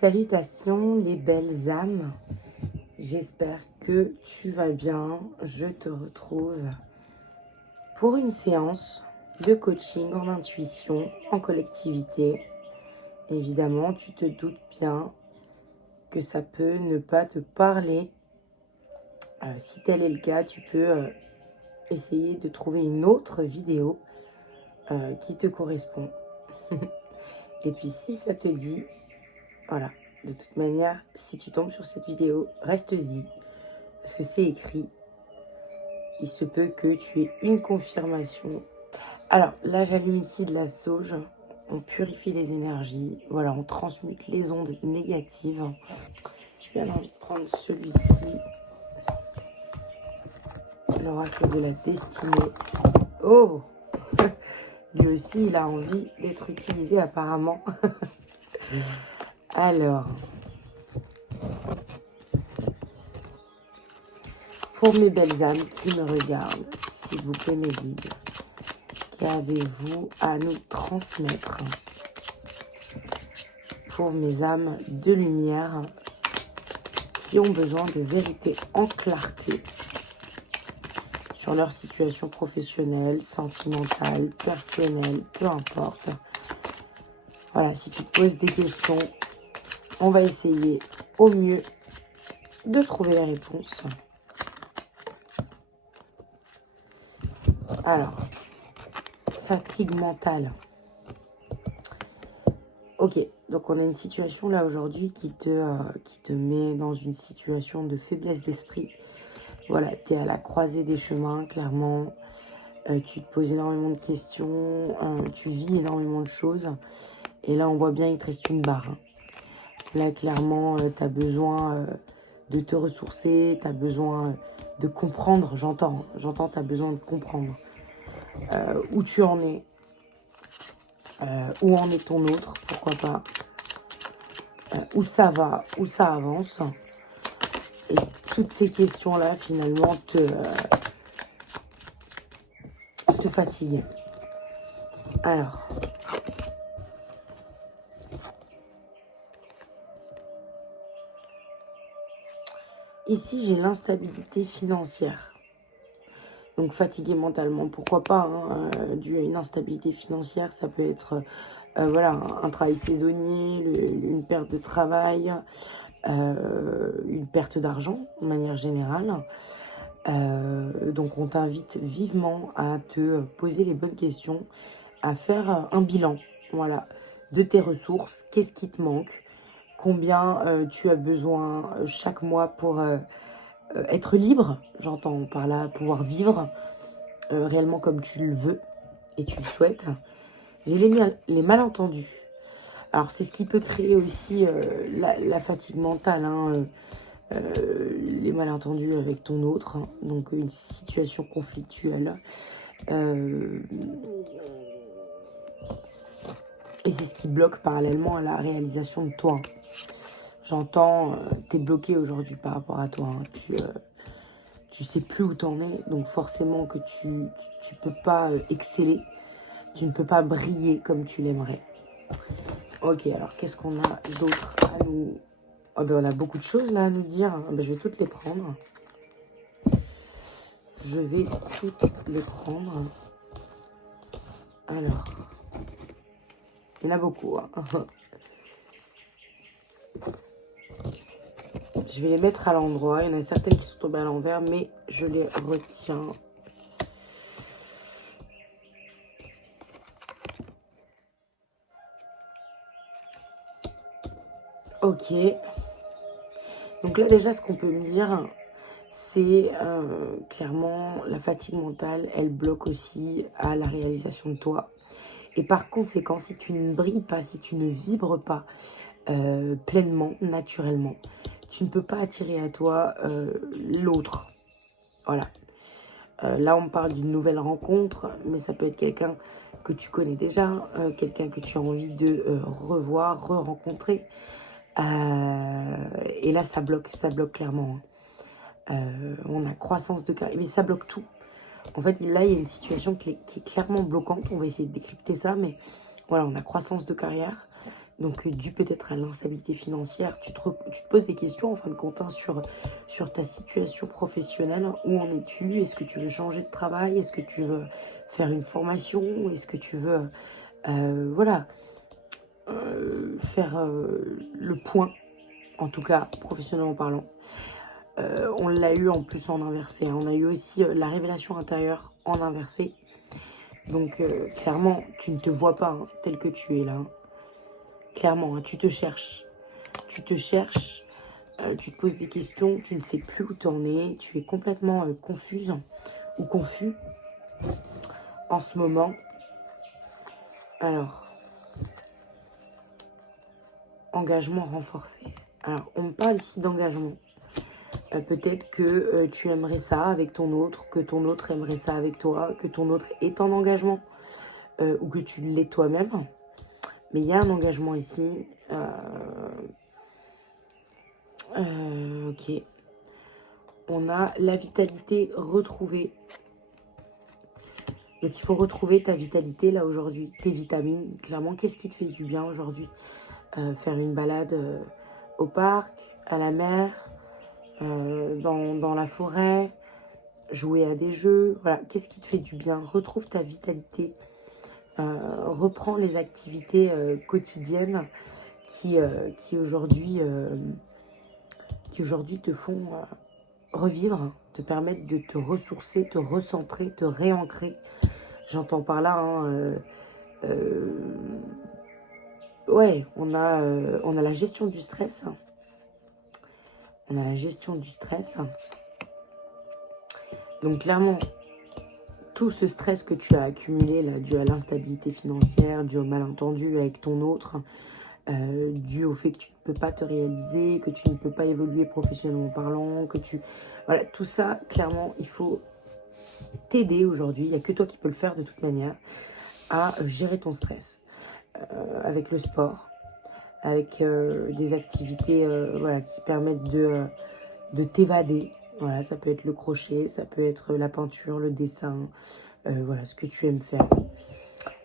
Salutations les belles âmes, j'espère que tu vas bien. Je te retrouve pour une séance de coaching en intuition, en collectivité. Évidemment, tu te doutes bien que ça peut ne pas te parler. Si tel est le cas, tu peux essayer de trouver une autre vidéo qui te correspond. Et puis si ça te dit, voilà, de toute manière, si tu tombes sur cette vidéo, reste-y, parce que c'est écrit. Il se peut que tu aies une confirmation. Alors là, j'allume ici de la sauge. On purifie les énergies. Voilà, on transmute les ondes négatives. J'ai bien envie de prendre celui-ci. L'oracle de la destinée. Oh, lui aussi, il a envie d'être utilisé apparemment. Alors, pour mes belles âmes qui me regardent, s'il vous plaît mes guides, qu'avez-vous à nous transmettre pour mes âmes de lumière qui ont besoin de vérité en clarté sur leur situation professionnelle, sentimentale, personnelle, peu importe. Voilà, si tu te poses des questions, on va essayer au mieux de trouver les réponses. Alors, fatigue mentale. Ok, donc on a une situation là aujourd'hui qui te met dans une situation de faiblesse d'esprit. Voilà, tu es à la croisée des chemins, clairement. Tu te poses énormément de questions, tu vis énormément de choses. Et là, on voit bien qu'il te reste une barre. Là, clairement, tu as besoin de te ressourcer, tu as besoin de comprendre, j'entends, tu as besoin de comprendre où tu en es, où en est ton autre, pourquoi pas, où ça va, où ça avance. Et toutes ces questions-là, finalement, te fatiguent. Alors, ici, j'ai l'instabilité financière. Donc, fatigué mentalement, pourquoi pas, hein, dû à une instabilité financière, ça peut être voilà, un travail saisonnier, une perte de travail, une perte d'argent, de manière générale. Donc, on t'invite vivement à te poser les bonnes questions, à faire un bilan, voilà, de tes ressources, qu'est-ce qui te manque, combien tu as besoin chaque mois pour être libre, j'entends par là pouvoir vivre réellement comme tu le veux et tu le souhaites. J'ai les malentendus. Alors c'est ce qui peut créer aussi la fatigue mentale, hein, les malentendus avec ton autre, hein, donc une situation conflictuelle. Et c'est ce qui bloque parallèlement à la réalisation de toi. J'entends, tu es bloqué aujourd'hui par rapport à toi. Hein. Tu sais plus où t'en es, donc forcément que tu peux pas exceller. Tu ne peux pas briller comme tu l'aimerais. Ok, alors qu'est-ce qu'on a d'autre à nous... Oh ben on a beaucoup de choses là à nous dire. Ben, je vais toutes les prendre. Je vais toutes les prendre. Alors, il y en a beaucoup. Hein. Je vais les mettre à l'endroit. Il y en a certaines qui sont tombées à l'envers, mais je les retiens. Ok. Donc là, déjà, ce qu'on peut me dire, c'est clairement la fatigue mentale, elle bloque aussi à la réalisation de toi. Et par conséquent, si tu ne brilles pas, si tu ne vibres pas pleinement, naturellement, tu ne peux pas attirer à toi l'autre. Voilà. Là, on parle d'une nouvelle rencontre, mais ça peut être quelqu'un que tu connais déjà, quelqu'un que tu as envie de revoir, re-rencontrer. Et là, ça bloque clairement. On a croissance de carrière, mais ça bloque tout. En fait, là, il y a une situation qui est clairement bloquante. On va essayer de décrypter ça, mais voilà, on a croissance de carrière. Donc, dû peut-être à l'instabilité financière, tu te poses des questions en fin de compte hein, sur ta situation professionnelle. Où en es-tu? Est-ce que tu veux changer de travail? Est-ce que tu veux faire une formation? Est-ce que tu veux, voilà, faire le point, en tout cas professionnellement parlant. On l'a eu en plus en inversé. Hein. On a eu aussi la révélation intérieure en inversé. Donc, clairement, tu ne te vois pas hein, tel que tu es là. Hein. Clairement, hein, tu te cherches. Tu te cherches, tu te poses des questions, tu ne sais plus où tu en es. Tu es complètement confuse ou confus en ce moment. Alors, engagement renforcé. Alors, on me parle ici d'engagement. Peut-être que tu aimerais ça avec ton autre, que ton autre aimerait ça avec toi, que ton autre est en engagement, ou que tu l'es toi-même. Mais il y a un engagement ici. Ok. On a la vitalité retrouvée. Donc il faut retrouver ta vitalité là aujourd'hui, tes vitamines. Clairement, qu'est-ce qui te fait du bien aujourd'hui? Faire une balade au parc, à la mer, dans la forêt, jouer à des jeux. Voilà, qu'est-ce qui te fait du bien? Retrouve ta vitalité. Reprends les activités quotidiennes qui aujourd'hui te font revivre, te permettre de te ressourcer, te recentrer, te réancrer. J'entends par là, hein, ouais, on a la gestion du stress. On a la gestion du stress. Donc clairement, tout ce stress que tu as accumulé, là, dû à l'instabilité financière, dû au malentendu avec ton autre, dû au fait que tu ne peux pas te réaliser, que tu ne peux pas évoluer professionnellement parlant, que tu... Voilà, tout ça, clairement, il faut t'aider aujourd'hui. Il n'y a que toi qui peux le faire de toute manière, à gérer ton stress avec le sport, avec des activités voilà, qui permettent de t'évader. Voilà, ça peut être le crochet, ça peut être la peinture, le dessin, voilà, ce que tu aimes faire.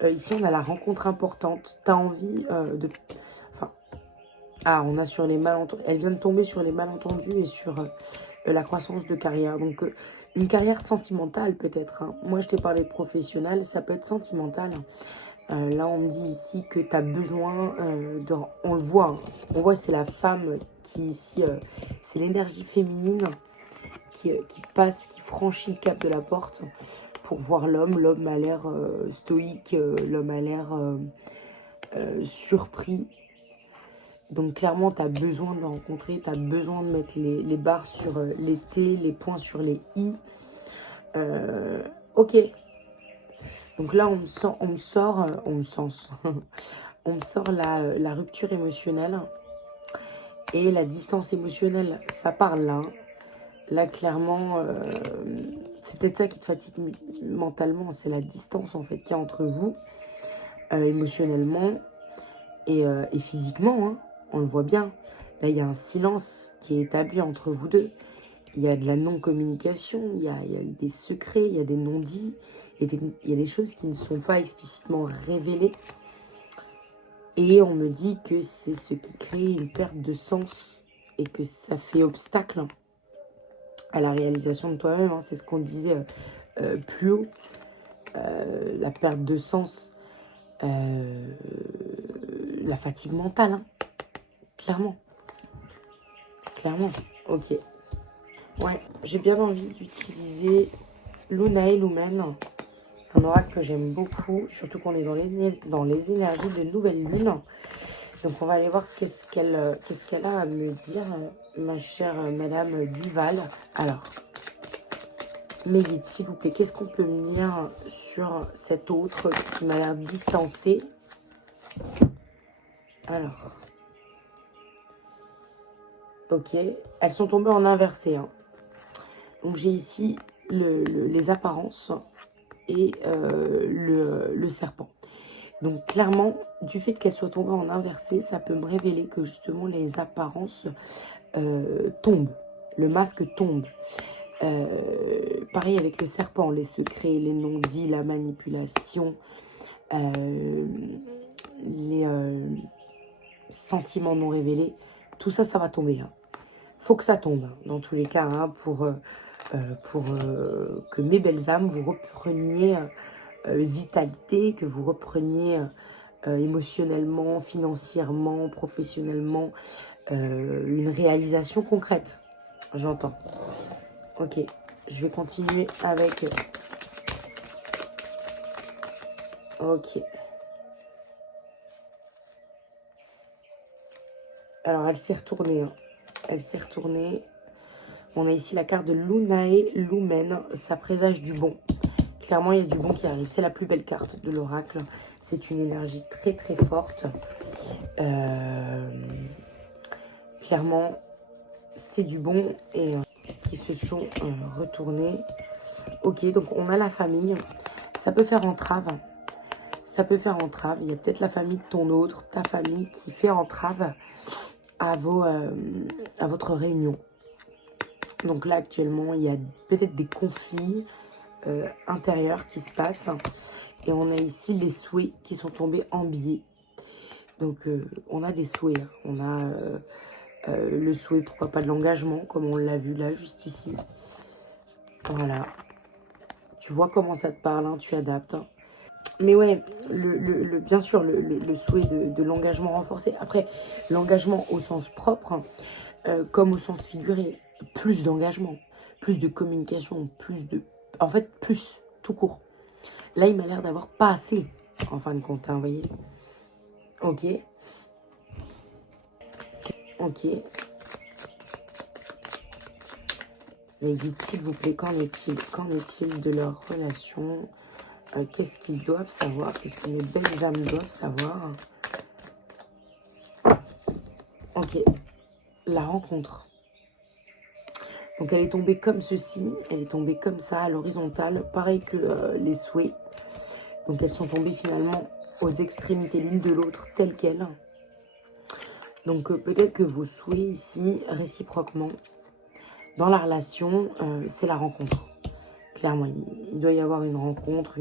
Ici, on a la rencontre importante. Tu as envie de... Enfin, ah, on a sur les malentendus. Elle vient de tomber sur les malentendus et sur la croissance de carrière. Donc, une carrière sentimentale peut-être. Hein. Moi, je t'ai parlé de professionnel, ça peut être sentimental. Là, on me dit ici que tu as besoin de... On le voit, hein. On voit c'est la femme qui ici... c'est l'énergie féminine qui passe, qui franchit le cap de la porte pour voir l'homme. L'homme a l'air stoïque, l'homme a l'air surpris. Donc clairement, tu as besoin de le rencontrer, tu as besoin de mettre les barres sur les T, les points sur les I. Ok. Donc là, on me sort on me sort la rupture émotionnelle et la distance émotionnelle. Ça parle là. Hein. Là, clairement, c'est peut-être ça qui te fatigue mentalement. C'est la distance en fait qu'il y a entre vous, émotionnellement et physiquement. Hein. On le voit bien. Là, il y a un silence qui est établi entre vous deux. Il y a de la non-communication, il y a des secrets, il y a des non-dits, il y a des choses qui ne sont pas explicitement révélées. Et on me dit que c'est ce qui crée une perte de sens et que ça fait obstacle à la réalisation de toi-même. Hein. C'est ce qu'on disait plus haut. La perte de sens, la fatigue mentale, hein. Clairement. Clairement, ok. Ouais, j'ai bien envie d'utiliser Luna et Lumen, un oracle que j'aime beaucoup, surtout qu'on est dans les énergies de nouvelle lune. Donc on va aller voir qu'est-ce qu'elle a à me dire, ma chère Madame Duval. Alors, mes guides, s'il vous plaît, qu'est-ce qu'on peut me dire sur cette autre qui m'a l'air distancée? Alors, ok, elles sont tombées en inversé. Hein. Donc j'ai ici les apparences et le serpent. Donc clairement, du fait qu'elle soit tombée en inversé, ça peut me révéler que justement les apparences tombent. Le masque tombe. Pareil avec le serpent, les secrets, les non-dits, la manipulation, les sentiments non révélés, tout ça, ça va tomber. Hein. Faut que ça tombe, dans tous les cas, hein, pour que mes belles âmes, vous repreniez vitalité, que vous repreniez émotionnellement, financièrement, professionnellement, une réalisation concrète. J'entends. Ok, je vais continuer avec... Ok. Alors, elle s'est retournée. Hein. Elle s'est retournée. On a ici la carte de Lunae Lumen. Ça présage du bon. Clairement, il y a du bon qui arrive. C'est la plus belle carte de l'oracle. C'est une énergie très, très forte. Clairement, c'est du bon et qui se sont retournés. Ok, donc on a la famille. Ça peut faire entrave. Ça peut faire entrave. Il y a peut-être la famille de ton autre, ta famille, qui fait entrave à votre réunion. Donc là, actuellement, il y a peut-être des conflits intérieurs qui se passent. Et on a ici les souhaits qui sont tombés en biais. Donc, on a des souhaits. Hein. On a le souhait, pourquoi pas, de l'engagement, comme on l'a vu là, juste ici. Voilà. Tu vois comment ça te parle, hein, tu adaptes. Hein. Mais ouais, bien sûr, le souhait de l'engagement renforcé. Après, l'engagement au sens propre, comme au sens figuré, plus d'engagement, plus de communication, plus de... En fait, plus, tout court. Là, il m'a l'air d'avoir pas assez, en fin de compte, hein, vous voyez. Ok. Ok. Mais dites s'il vous plaît, qu'en est-il de leur relation? Qu'est-ce qu'ils doivent savoir? Qu'est-ce que mes belles âmes doivent savoir? Ok. La rencontre. Donc elle est tombée comme ceci, elle est tombée comme ça, à l'horizontale, pareil que les souhaits. Donc elles sont tombées finalement aux extrémités l'une de l'autre, telles quelles. Donc peut-être que vos souhaits ici, réciproquement, dans la relation, c'est la rencontre. Clairement, il doit y avoir une rencontre,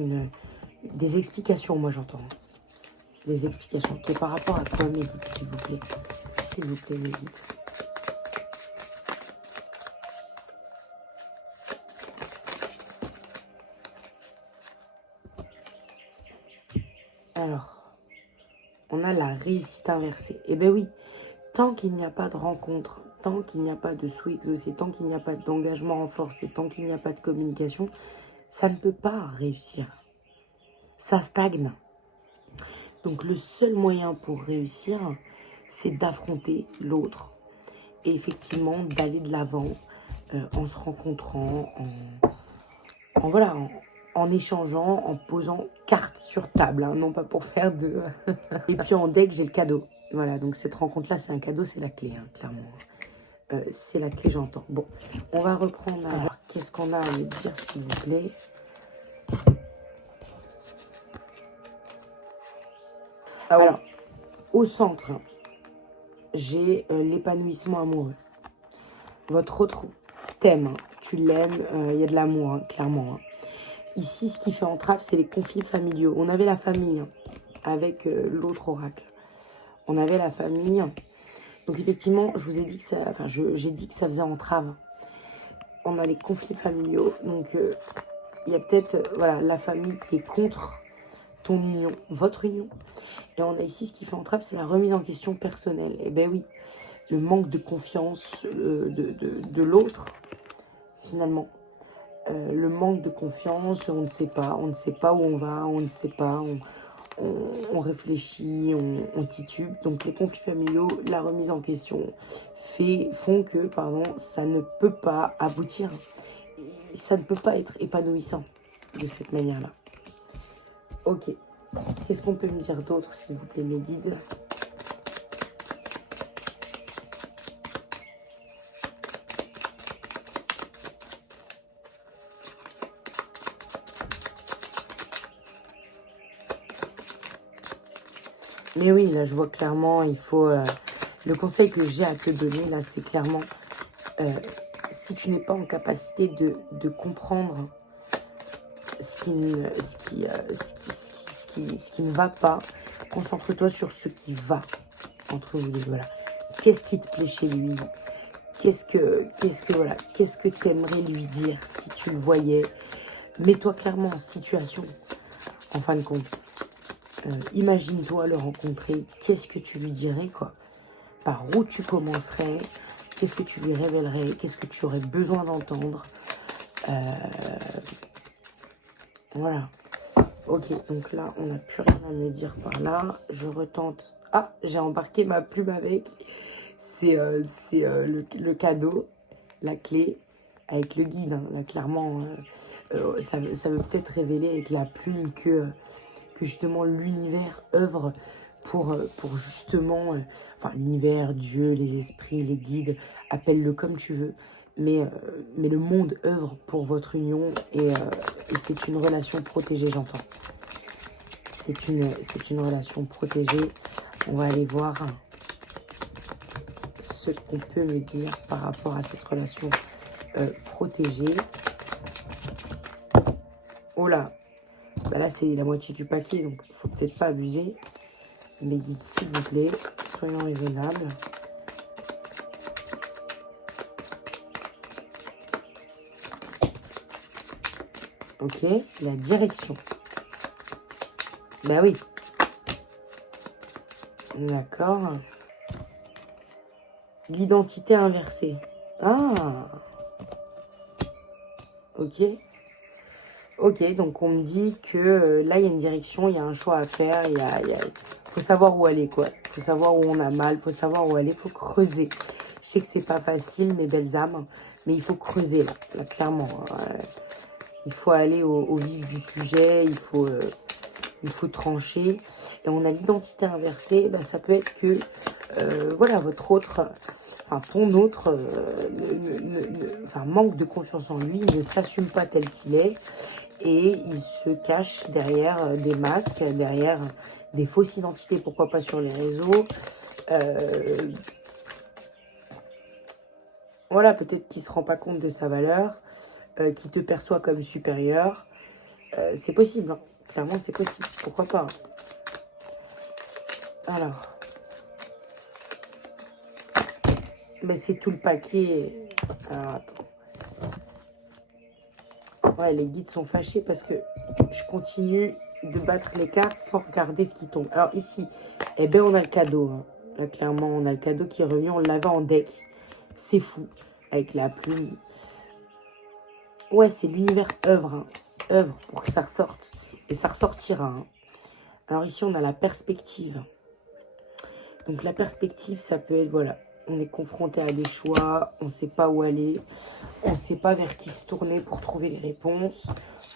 des explications, moi j'entends. Des explications. Qui est par rapport à quoi, mes guides, s'il vous plaît? S'il vous plaît, mes guides. Alors, on a la réussite inversée. Eh bien oui, tant qu'il n'y a pas de rencontre, tant qu'il n'y a pas de souhait exaucé, tant qu'il n'y a pas d'engagement renforcé, tant qu'il n'y a pas de communication, ça ne peut pas réussir. Ça stagne. Donc le seul moyen pour réussir, c'est d'affronter l'autre. Et effectivement, d'aller de l'avant en se rencontrant, voilà, en échangeant, en posant carte sur table, hein, non pas pour faire de... Et puis en deck, j'ai le cadeau. Voilà, donc cette rencontre-là, c'est un cadeau, c'est la clé, hein, clairement. C'est la clé, j'entends. Bon, on va reprendre. Alors, qu'est-ce qu'on a à me dire, s'il vous plaît? Alors, au centre, j'ai l'épanouissement amoureux. Votre autre thème, hein, tu l'aimes, il y a de l'amour, hein, clairement. Hein. Ici, ce qui fait entrave, c'est les conflits familiaux. On avait la famille hein, avec l'autre oracle. On avait la famille. Donc effectivement, je vous ai dit que ça, enfin, j'ai dit que ça faisait entrave. On a les conflits familiaux. Donc il y a peut-être voilà la famille qui est contre ton union, votre union. Et on a ici ce qui fait entrave, c'est la remise en question personnelle. Et ben oui, le manque de confiance de l'autre, finalement. Le manque de confiance, on ne sait pas où on va, on ne sait pas, on réfléchit, on titube. Donc les conflits familiaux, la remise en question font que ça ne peut pas aboutir. Ça ne peut pas être épanouissant de cette manière-là. Ok. Qu'est-ce qu'on peut me dire d'autre, s'il vous plaît, mes guides ? Mais oui, là, je vois clairement, il faut... le conseil que j'ai à te donner, là, c'est clairement... si tu n'es pas en capacité de comprendre ce qui ne va pas, concentre-toi sur ce qui va. entre vous deux, voilà. Qu'est-ce qui te plaît chez lui? Qu'est-ce que tu aimerais lui dire si tu le voyais? Mets-toi clairement en situation, en fin de compte. Imagine-toi le rencontrer. Qu'est-ce que tu lui dirais, quoi? Par où tu commencerais? Qu'est-ce que tu lui révélerais? Qu'est-ce que tu aurais besoin d'entendre? Voilà. Ok, donc là, on n'a plus rien à me dire par là. Je retente. Ah, j'ai embarqué ma plume avec. C'est le cadeau, la clé, avec le guide. Hein. Là, clairement, ça veut peut-être révéler avec la plume que justement l'univers œuvre pour justement... enfin, l'univers, Dieu, les esprits, les guides, appelle-le comme tu veux. Mais le monde œuvre pour votre union et c'est une relation protégée, j'entends. C'est une relation protégée. On va aller voir ce qu'on peut me dire par rapport à cette relation protégée. Oh là, bah là c'est la moitié du paquet, donc il faut peut-être pas abuser. Mes guides, s'il vous plaît, soyons raisonnables. Ok, la direction. Bah oui. D'accord. L'identité inversée. Ah. Ok. Ok, donc on me dit que là, il y a une direction, il y a un choix à faire. Faut savoir où aller, quoi. Faut savoir où on a mal, faut savoir où aller, faut creuser. Je sais que c'est pas facile, mes belles âmes, mais il faut creuser, là clairement. Il faut aller au vif du sujet, il faut trancher. Et on a l'identité inversée, bah, ça peut être que, voilà, votre autre, enfin ton autre, enfin, manque de confiance en lui, ne s'assume pas tel qu'il est. Et il se cache derrière des masques, derrière des fausses identités, pourquoi pas sur les réseaux. Voilà, peut-être qu'il ne se rend pas compte de sa valeur, qu'il te perçoit comme supérieur. C'est possible, hein. Clairement c'est possible, pourquoi pas. Alors, ben, c'est tout le paquet. Alors, attends. Ouais, les guides sont fâchés parce que je continue de battre les cartes sans regarder ce qui tombe. Alors ici, eh ben on a le cadeau. Hein. Là, clairement, on a le cadeau qui est revenu. On l'avait en deck. C'est fou. Avec la plume. Ouais, c'est l'univers œuvre. Hein. Œuvre pour que ça ressorte. Et ça ressortira. Hein. Alors ici, on a la perspective. Donc la perspective, ça peut être, voilà, on est confronté à des choix, on ne sait pas où aller, on ne sait pas vers qui se tourner pour trouver les réponses.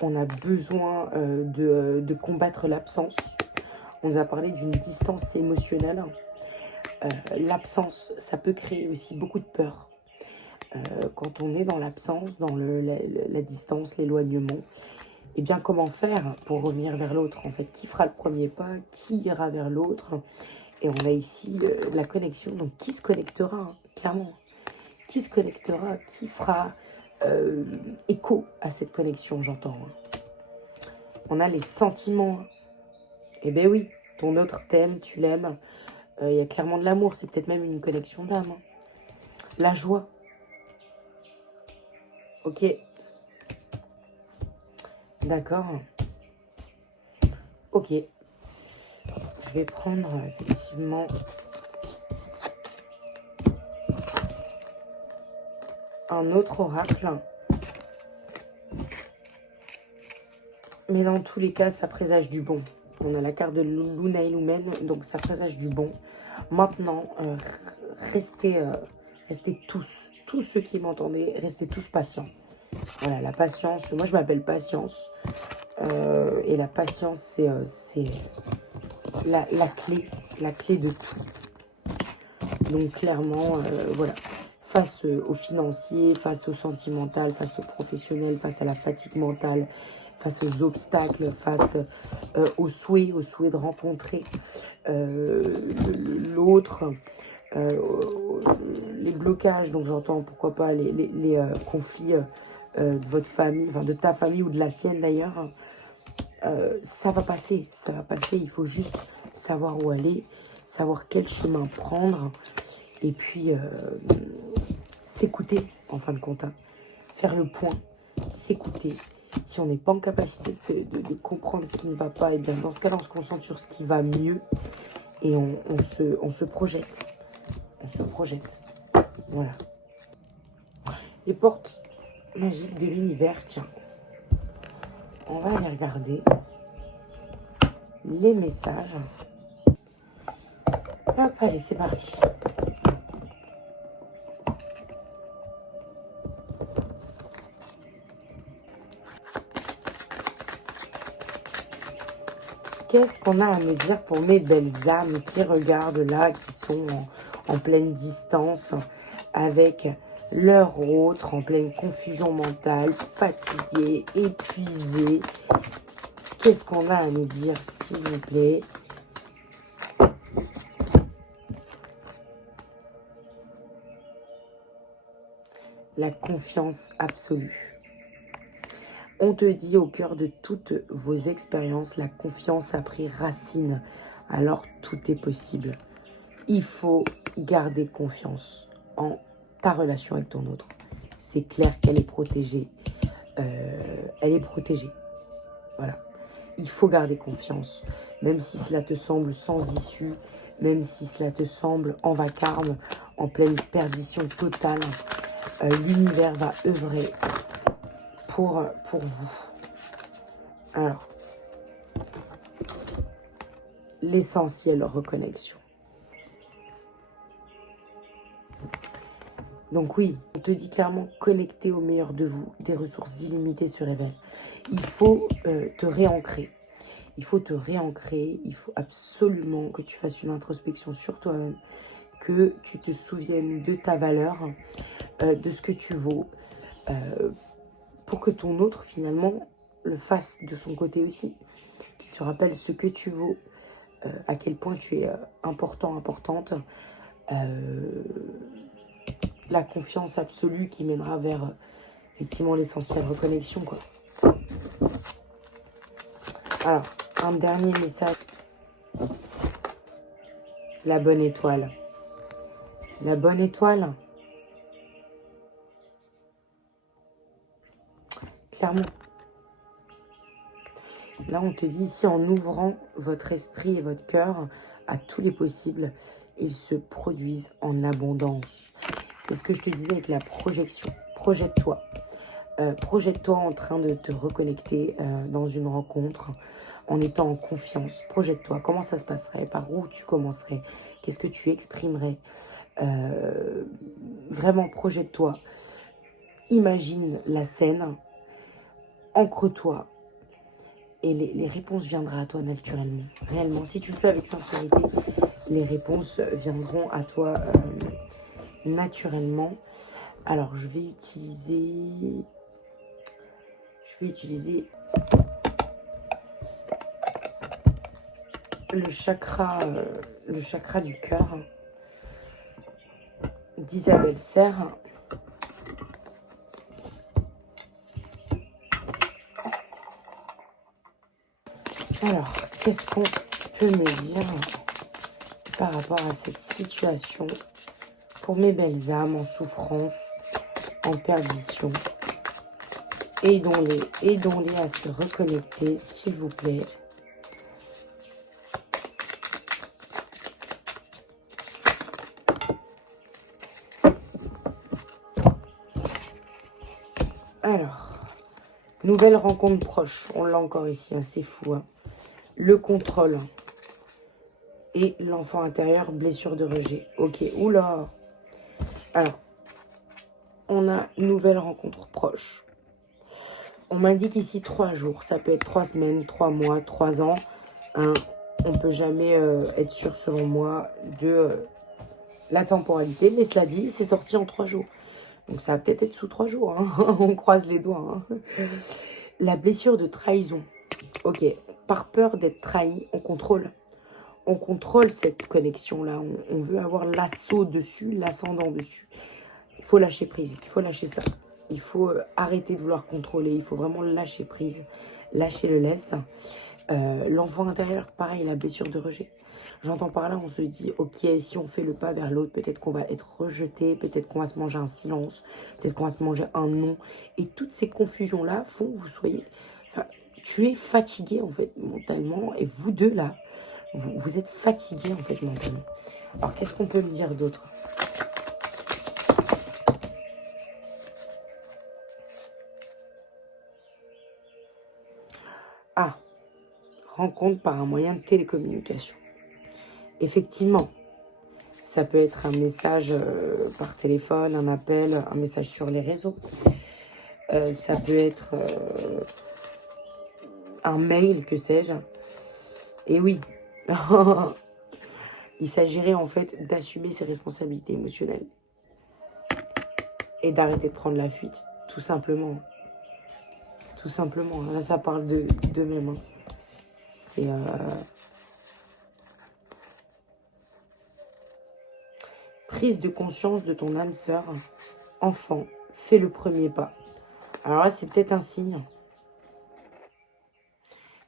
On a besoin de combattre l'absence. On nous a parlé d'une distance émotionnelle. L'absence, ça peut créer aussi beaucoup de peur. Quand on est dans l'absence, dans la distance, l'éloignement, eh bien, comment faire pour revenir vers l'autre? En fait, qui fera le premier pas? Qui ira vers l'autre? Et on a ici la connexion. Donc, qui se connectera, hein, clairement? Qui se connectera? Qui fera écho à cette connexion, j'entends. Hein. On a les sentiments. Eh bien oui, ton autre t'aime, tu l'aimes. Il y a clairement de l'amour. C'est peut-être même une connexion d'âme. Hein. La joie. Ok. D'accord. Ok. Je vais prendre effectivement un autre oracle. Mais dans tous les cas, ça présage du bon. On a la carte de Luna Lumen, donc ça présage du bon. Maintenant, restez tous ceux qui m'entendaient, restez tous patients. Voilà, la patience, moi je m'appelle Patience. Et la patience, c'est la clé de tout. Donc clairement, voilà, face au financier, face au sentimental, face au professionnel, face à la fatigue mentale, face aux obstacles, face au souhait de rencontrer l'autre, les blocages, donc j'entends pourquoi pas les conflits de votre famille, enfin de ta famille ou de la sienne d'ailleurs. Ça va passer, il faut juste savoir où aller, savoir quel chemin prendre et puis s'écouter en fin de compte, hein. Faire le point, s'écouter. Si on n'est pas en capacité de comprendre ce qui ne va pas, et bien dans ce cas-là, on se concentre sur ce qui va mieux et on se projette. On se projette. Voilà. Les portes magiques de l'univers, tiens. On va aller regarder les messages. Hop, allez, c'est parti. Qu'est-ce qu'on a à me dire pour mes belles âmes qui regardent là, qui sont en pleine distance avec leur autre, en pleine confusion mentale, fatiguée, épuisée. Qu'est-ce qu'on a à me dire, s'il vous plaît? La confiance absolue. On te dit au cœur de toutes vos expériences, la confiance a pris racine. Alors tout est possible. Il faut garder confiance en ta relation avec ton autre. C'est clair qu'elle est protégée. Elle est protégée. Voilà. Il faut garder confiance. Même si cela te semble sans issue, même si cela te semble en vacarme, en pleine perdition totale, l'univers va œuvrer pour vous. Alors, l'essentiel reconnexion. Donc oui, on te dit clairement connecter au meilleur de vous, des ressources illimitées se révèlent. Il faut te réancrer. Il faut te réancrer, il faut absolument que tu fasses une introspection sur toi-même, que tu te souviennes de ta valeur, de ce que tu vaux, pour que ton autre, finalement, le fasse de son côté aussi, qu'il se rappelle ce que tu vaux, à quel point tu es important, importante, la confiance absolue qui mènera vers, effectivement, l'essentiel reconnexion, quoi. Alors, un dernier message. La bonne étoile. La bonne étoile. Clairement. Là, on te dit ici, en ouvrant votre esprit et votre cœur à tous les possibles, ils se produisent en abondance. C'est ce que je te disais avec la projection. Projette-toi. Projette-toi en train de te reconnecter dans une rencontre, en étant en confiance. Projette-toi. Comment ça se passerait? Par où tu commencerais? Qu'est-ce que tu exprimerais? Vraiment, projette-toi. Imagine la scène. Ancre-toi. Et les réponses viendront à toi naturellement. Réellement, si tu le fais avec sincérité, les réponses viendront à toi naturellement. Alors, je vais utiliser le chakra du cœur d'Isabelle Serre. Alors, qu'est-ce qu'on peut me dire par rapport à cette situation pour mes belles âmes en souffrance, en perdition? Aidons-les à se reconnecter, s'il vous plaît. Alors, nouvelle rencontre proche. On l'a encore ici, hein, c'est fou. Hein. Le contrôle. Et l'enfant intérieur, blessure de rejet. Ok, oula. Alors, on a nouvelle rencontre proche. On m'indique ici 3 jours. Ça peut être 3 semaines, 3 mois, 3 ans. Hein. On ne peut jamais être sûr, selon moi, de la temporalité. Mais cela dit, c'est sorti en 3 jours. Donc ça va peut-être être sous 3 jours. Hein. On croise les doigts. Hein. La blessure de trahison. Ok, par peur d'être trahi, on contrôle. On contrôle cette connexion-là. On veut avoir l'assaut dessus, l'ascendant dessus. Il faut lâcher prise. Il faut lâcher ça. Il faut arrêter de vouloir contrôler. Il faut vraiment lâcher prise. Lâcher le lest. L'enfant intérieur, pareil, la blessure de rejet. J'entends par là, on se dit, ok, si on fait le pas vers l'autre, peut-être qu'on va être rejeté, peut-être qu'on va se manger un silence, peut-être qu'on va se manger un non. Et toutes ces confusions-là font que vous soyez... Enfin, tu es fatigué, en fait, mentalement. Et vous deux, là, vous êtes fatigués, en fait, mentalement. Alors, qu'est-ce qu'on peut me dire d'autre? Ah, rencontre par un moyen de télécommunication. Effectivement, ça peut être un message par téléphone, un appel, un message sur les réseaux. Ça peut être un mail, que sais-je. Et oui, il s'agirait en fait d'assumer ses responsabilités émotionnelles. Et d'arrêter de prendre la fuite, tout simplement. Tout simplement. Là, ça parle d'eux-mêmes. Hein. C'est... Prise de conscience de ton âme sœur. Enfant, fais le premier pas. Alors là, c'est peut-être un signe.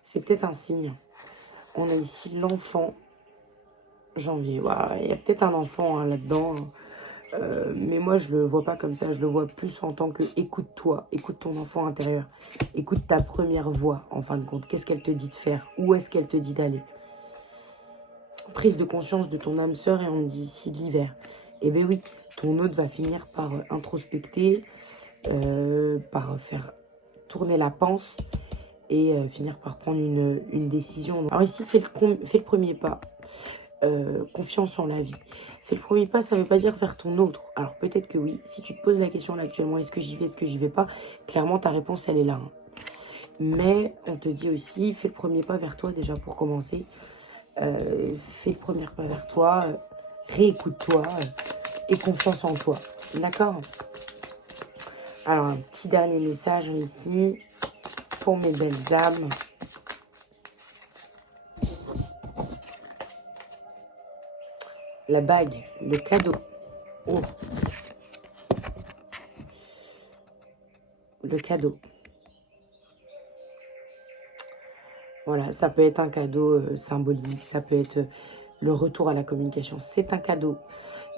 C'est peut-être un signe. On a ici l'enfant janvier. Voilà, il y a peut-être un enfant hein, là-dedans. Mais moi, je le vois pas comme ça. Je le vois plus en tant que écoute-toi. Écoute ton enfant intérieur. Écoute ta première voix, en fin de compte. Qu'est-ce qu'elle te dit de faire? Où est-ce qu'elle te dit d'aller? Prise de conscience de ton âme sœur et on me dit ici de l'hiver. Eh bien oui, ton hôte va finir par introspecter, par faire tourner la panse et finir par prendre une décision. Alors ici, fais le premier pas. Confiance en la vie. Fais le premier pas, ça ne veut pas dire faire ton autre. Alors peut-être que oui. Si tu te poses la question là actuellement, est-ce que j'y vais, est-ce que j'y vais pas? Clairement, ta réponse, elle est là. Hein. Mais on te dit aussi, fais le premier pas vers toi déjà pour commencer. Fais le premier pas vers toi. Réécoute-toi. Et confiance en toi. D'accord? Alors, un petit dernier message ici pour mes belles âmes. La bague, le cadeau. Oh. Le cadeau. Voilà, ça peut être un cadeau symbolique, ça peut être le retour à la communication. C'est un cadeau.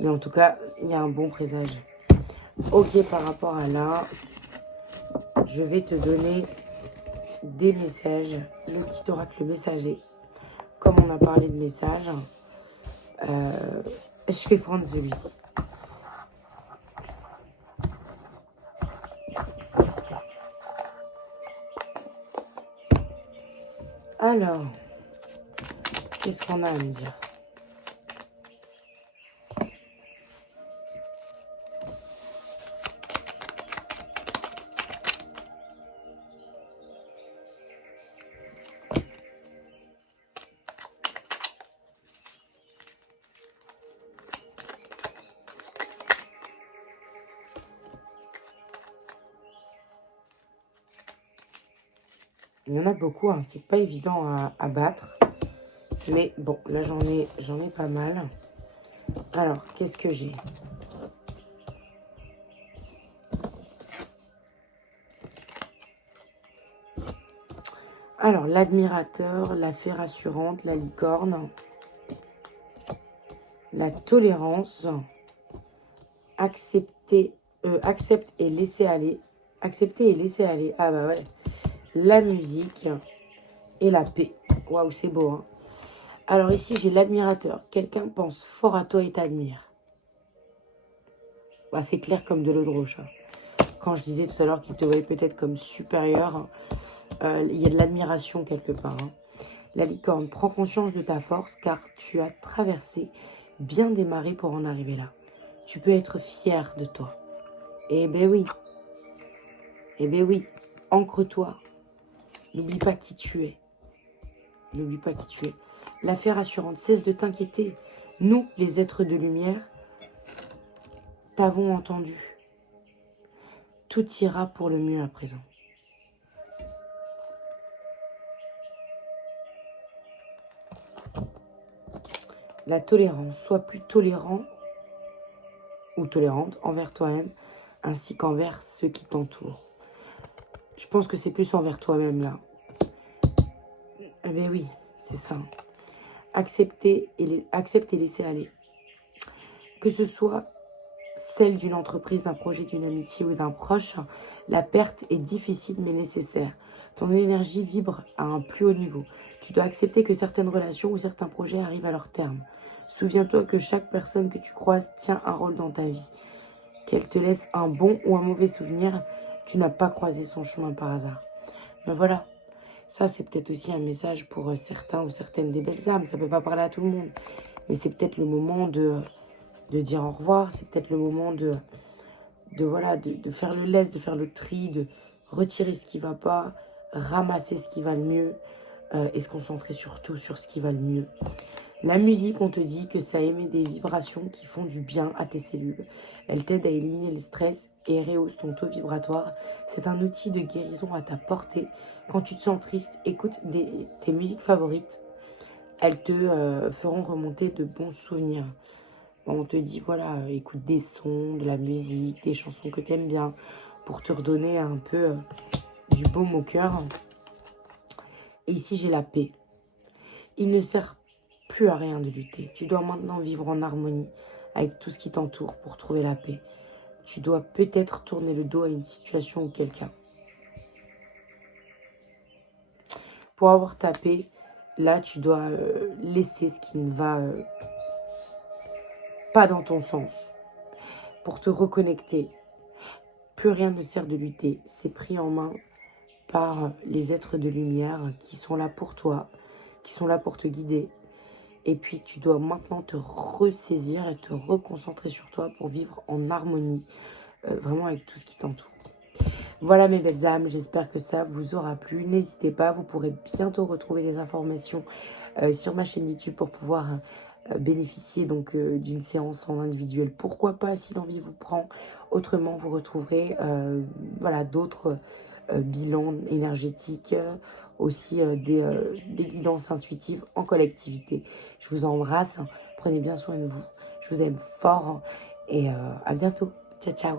Mais en tout cas, il y a un bon présage. Ok, par rapport à là, je vais te donner des messages. Le petit oracle messager. Comme on a parlé de messages, je vais prendre celui-ci. Alors, qu'est-ce qu'on a à me dire? Il y en a beaucoup, hein, c'est pas évident à battre. Mais bon, là j'en ai pas mal. Alors, qu'est-ce que j'ai? Alors, l'admirateur, la fée rassurante, la licorne, la tolérance, accepte et laisser aller. Accepter et laisser aller. Ah bah ouais. La musique et la paix. Waouh, c'est beau, hein. Alors ici, j'ai l'admirateur. Quelqu'un pense fort à toi et t'admire. Bah, c'est clair comme de l'eau de roche. Hein. Quand je disais tout à l'heure qu'il te voyait peut-être comme supérieur, il y a de l'admiration quelque part. Hein. La licorne, prends conscience de ta force car tu as traversé bien des marées pour en arriver là. Tu peux être fier de toi. Eh ben oui. Eh ben oui. Ancre-toi. N'oublie pas qui tu es. N'oublie pas qui tu es. La fée rassurante, cesse de t'inquiéter. Nous, les êtres de lumière, t'avons entendu. Tout ira pour le mieux à présent. La tolérance, sois plus tolérant ou tolérante envers toi-même ainsi qu'envers ceux qui t'entourent. Je pense que c'est plus envers toi-même là. Eh bien oui, c'est ça. accepte et laisser aller. Que ce soit celle d'une entreprise, d'un projet, d'une amitié ou d'un proche, la perte est difficile mais nécessaire. Ton énergie vibre à un plus haut niveau. Tu dois accepter que certaines relations ou certains projets arrivent à leur terme. Souviens-toi que chaque personne que tu croises tient un rôle dans ta vie. Qu'elle te laisse un bon ou un mauvais souvenir, tu n'as pas croisé son chemin par hasard. Ben voilà, ça c'est peut-être aussi un message pour certains ou certaines des belles âmes. Ça ne peut pas parler à tout le monde, mais c'est peut-être le moment de dire au revoir. C'est peut-être le moment de faire le lest, de faire le tri, de retirer ce qui ne va pas, ramasser ce qui va le mieux et se concentrer surtout sur ce qui va le mieux. La musique, on te dit que ça émet des vibrations qui font du bien à tes cellules. Elle t'aide à éliminer le stress et rehausse ton taux vibratoire. C'est un outil de guérison à ta portée. Quand tu te sens triste, écoute tes musiques favorites. Elles te feront remonter de bons souvenirs. On te dit, voilà, écoute des sons, de la musique, des chansons que tu aimes bien, pour te redonner un peu du baume au cœur. Et ici, j'ai la paix. Il ne sert plus à rien de lutter. Tu dois maintenant vivre en harmonie avec tout ce qui t'entoure pour trouver la paix. Tu dois peut-être tourner le dos à une situation ou quelqu'un. Pour avoir ta paix, là, tu dois laisser ce qui ne va pas dans ton sens. Pour te reconnecter. Plus rien ne sert de lutter. C'est pris en main par les êtres de lumière qui sont là pour toi, qui sont là pour te guider. Et puis, tu dois maintenant te ressaisir et te reconcentrer sur toi pour vivre en harmonie, vraiment avec tout ce qui t'entoure. Voilà mes belles âmes, j'espère que ça vous aura plu. N'hésitez pas, vous pourrez bientôt retrouver les informations sur ma chaîne YouTube pour pouvoir bénéficier donc d'une séance en individuel. Pourquoi pas si l'envie vous prend. Autrement, vous retrouverez voilà, d'autres bilans énergétiques, aussi des guidances intuitives en collectivité. Je vous embrasse, prenez bien soin de vous. Je vous aime fort et à bientôt. Ciao, ciao.